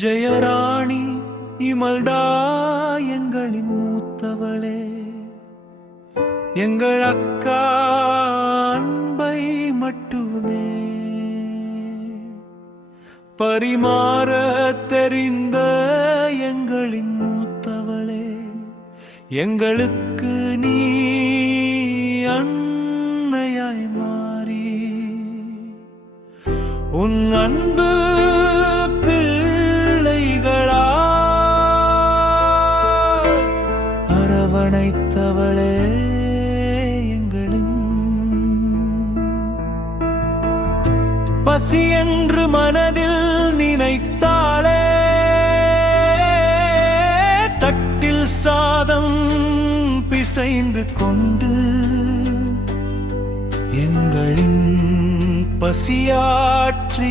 Jayarani Imelda எங்களின் மூத்தவளே, எங்கள் அக்கா அன்பை மட்டுமே பரிமாற தெரிந்த எங்களின் மூத்தவளே, எங்களுக்கு நீ அன்னையாய் மாறி உன் அன்பு பிள்ளைகளா அரவணைத்தவளே, எங்களின் பசி என்று மனதில் நினைத்தாளே, தட்டில் சாதம் பிசைந்து கொண்டு எங்களின் பசியாற்றியவளே,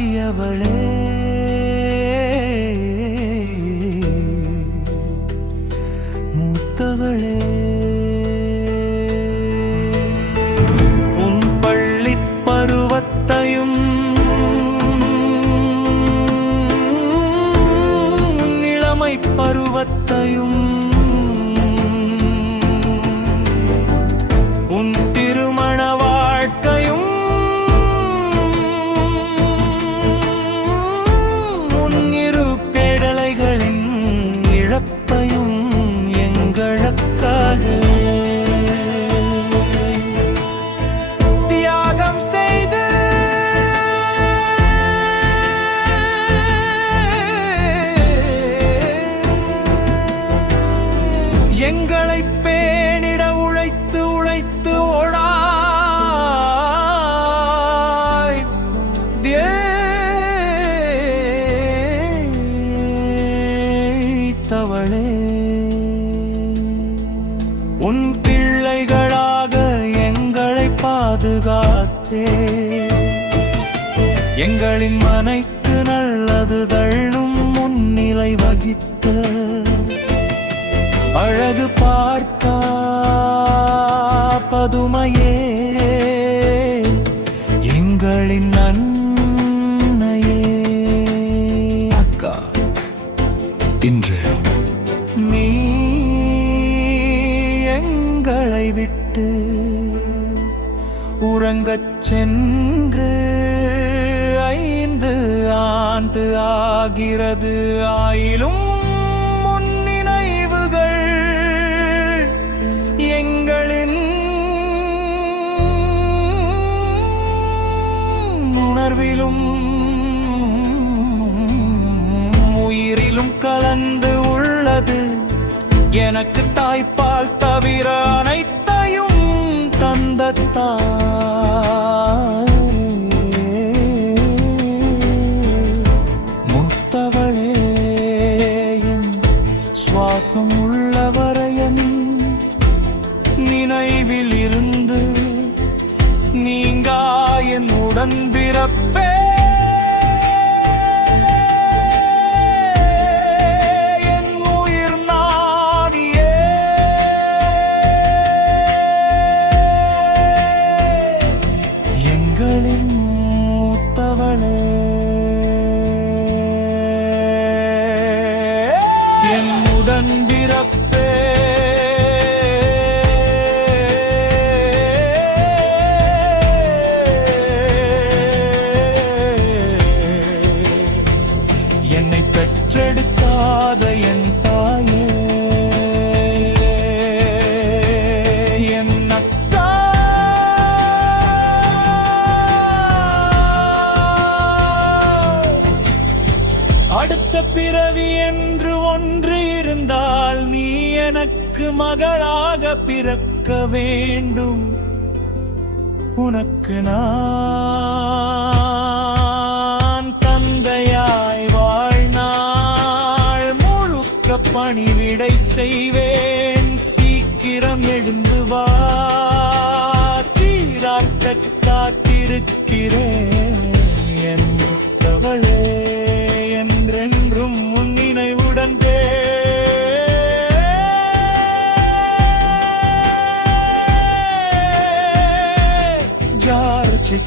மூத்தவளே. உன் பள்ளிப் பருவத்தையும் இளமை பருவத்தையும் உன் திருமண வாழ்க்கையும் உன் இரு பேடலைகளின் இழப்பையும் எங்களுக்காக தியாகம் செய்து எங்களை பேணிட உழைத்து உழைத்து ஓடாய் தேய்த்தவளே, உன் பிள்ளைகளாக எங்களை பாதுகாத்தே, எங்களின் மனைக்கு நல்லது தள்ளும் முன்னிலை வகித்த அழகு பார்ப்பா பதுமையே, எங்களின் அன்னையே. அக்கா, இன்று நீ எங்களை விட்டு உறங்கச் சென்று 5 ஆண்டு ஆகிறது. ஆயிலும் உன் நினைவுகள் எங்களின் உணர்விலும் உயிரிலும் கலந்து உள்ளது. எனக்கு தாய்ப்பால் தவிர அனைத்தையும் தந்த மூத்தவளே, என் சுவாசம் உள்ளவரையன் நினைவில் இருந்து நீங்கா என் உடன் பிறப்பே, மூத்தவளே, என் உடன் பிறப்பே, என்னை பெற்றெடுக்காத என் தாயே, என் அக்கா, அடுத்த பிறவி என்று ஒன்று இருந்தால் நீ எனக்கு மகளாக பிறக்க வேண்டும். உனக்கு நான் தந்தையாய் வாழ்நாள் முழுக்க பணிவிடை செய்வேன். சீக்கிரம் எழுந்து வா, சீராட்ட காத்திருக்கிறேன். என் மூத்தவளே, என்றென்றும் உன் நினைவுடன் ஜார்ஜி.